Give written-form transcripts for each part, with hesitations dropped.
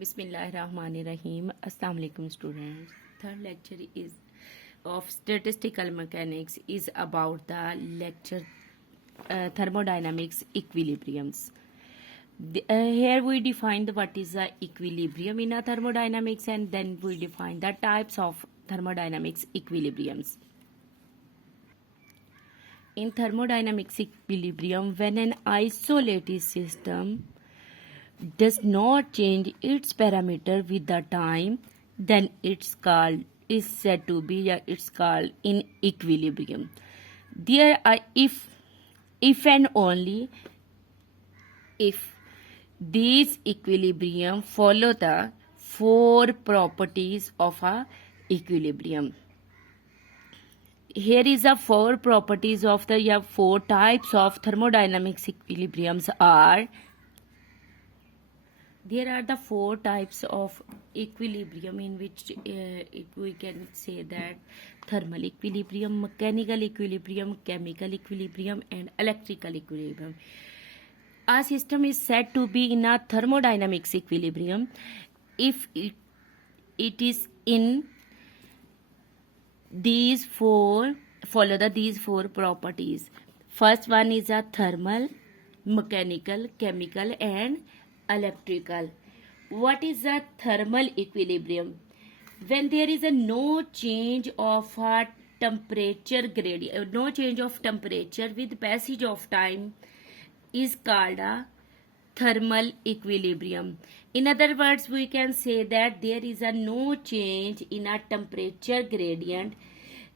Bismillahirrahmanirrahim. Assalamu alaikum students. Third lecture is of statistical mechanics is about the lecture thermodynamics equilibriums. Here we define what is the equilibrium in a thermodynamics, and then we define the types of thermodynamics equilibriums. In thermodynamics equilibrium, when an isolated system does not change its parameter with the time, then it's said to be it's called in equilibrium. There are if and only if these equilibrium follow the four properties of a equilibrium. Here is the four properties of the four types of thermodynamics equilibriums are. There are the four types of equilibrium in which we can say that thermal equilibrium, mechanical equilibrium, chemical equilibrium, and electrical equilibrium. A system is said to be in a thermodynamics equilibrium if it is in these four properties. First one is a thermal, mechanical, chemical, and electrical. What is a thermal equilibrium? When there is no change of a temperature gradient, no change of temperature with passage of time is called a thermal equilibrium. In other words, we can say that there is no change in a temperature gradient,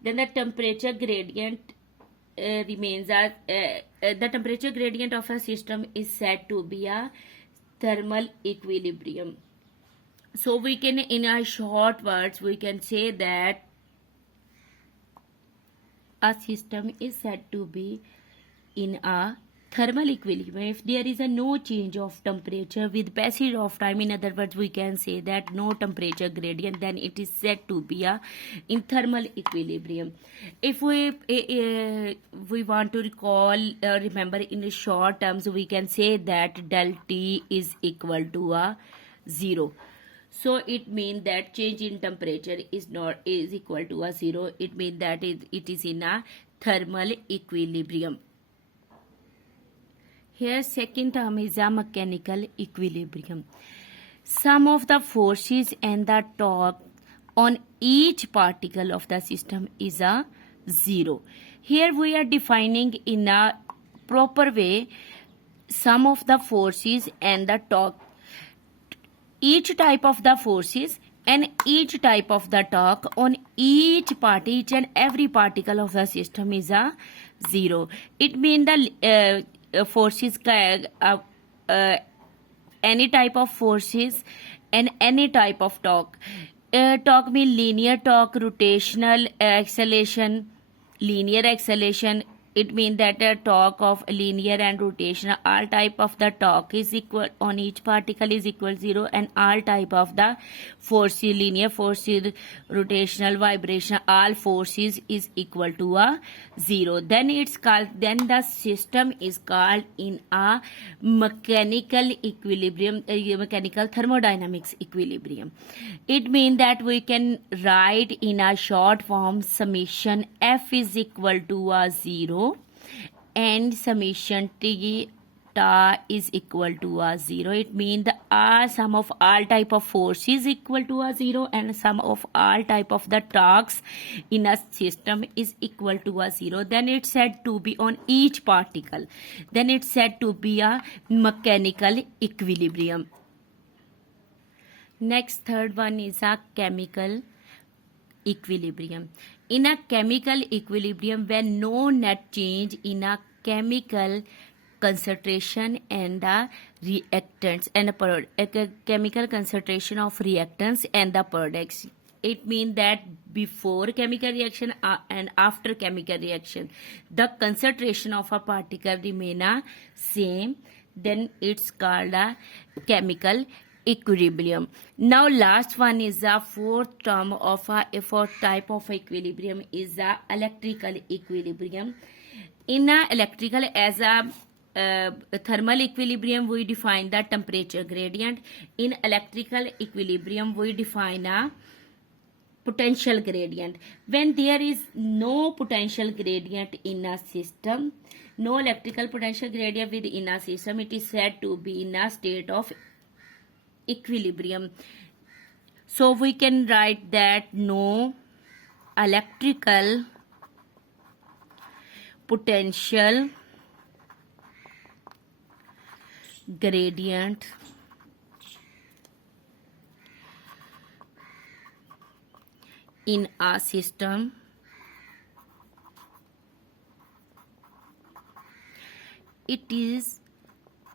then the temperature gradient remains as the temperature gradient of a system is said to be a thermal equilibrium. So we can, in a short words, we can say that a system is said to be in a thermal equilibrium if there is no change of temperature with passage of time. In other words, we can say that no temperature gradient, then it is said to be in thermal equilibrium. If we want to recall remember in short terms, we can say that del T is equal to 0. So it means that change in temperature is equal to 0. It means that it is in a thermal equilibrium. Here second term is a mechanical equilibrium. Sum of the forces and the torque on each particle of the system is a 0. Here we are defining in a proper way sum of the forces and the torque. Each type of the forces and each type of the torque on each and every particle of the system is a 0. It means the forces any type of forces and any type of torque. Torque means linear torque, rotational acceleration, linear acceleration. It means that the torque of linear and rotational, all type of the torque is equal on each particle is equal to 0, and all type of the forces, linear forces, rotational, vibration, all forces is equal to 0. Then it's called, then the system is called in a mechanical equilibrium, mechanical thermodynamics equilibrium. It means that we can write in a short form summation F is equal to 0 and summation T is equal to 0. It means the sum of all type of forces is equal to 0 and sum of all type of the torques in a system is equal to 0. Then it's said to be on each particle. Then it's said to be a mechanical equilibrium. Next, third one is a chemical equilibrium. In a chemical equilibrium, when no net change in a chemical concentration and the reactants and the chemical concentration of reactants and the products. It means that before chemical reaction and after chemical reaction, the concentration of a particle remain same. Then it's called a chemical equilibrium. Now last one is the fourth term of a fourth type of equilibrium is the electrical equilibrium. In a electrical, as a thermal equilibrium we define the temperature gradient. In electrical equilibrium we define a potential gradient. When there is no potential gradient in a system, no electrical potential gradient within a system, it is said to be in a state of equilibrium. So we can write that no electrical potential gradient in a system it is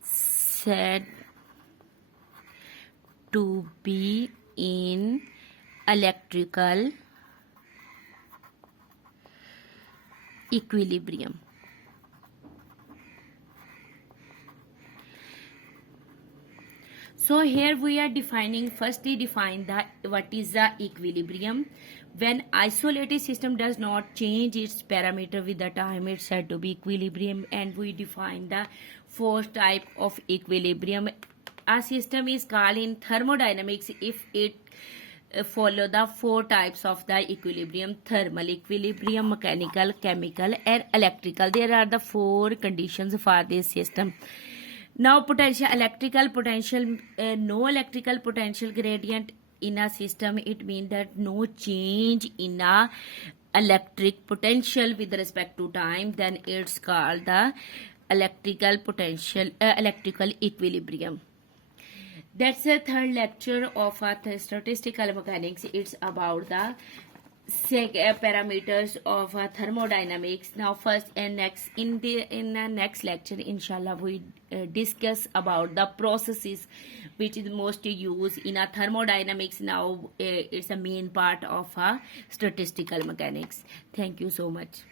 said to be in electrical equilibrium. So here we are firstly define the what is the equilibrium. When isolated system does not change its parameter with the time, it's said to be equilibrium. And we define the fourth type of equilibrium. A system is called in thermodynamics if it follow the four types of the equilibrium: thermal equilibrium, mechanical, chemical, and electrical. There are the four conditions for this system. Now potential electrical potential, no electrical potential gradient in a system, it means that no change in a electric potential with respect to time, then it's called the electrical equilibrium. That's the third lecture of statistical mechanics. It's about the parameters of thermodynamics. Now first and next in the next lecture inshallah we discuss about the processes which is mostly used in a thermodynamics. Now it's a main part of statistical mechanics. Thank you so much.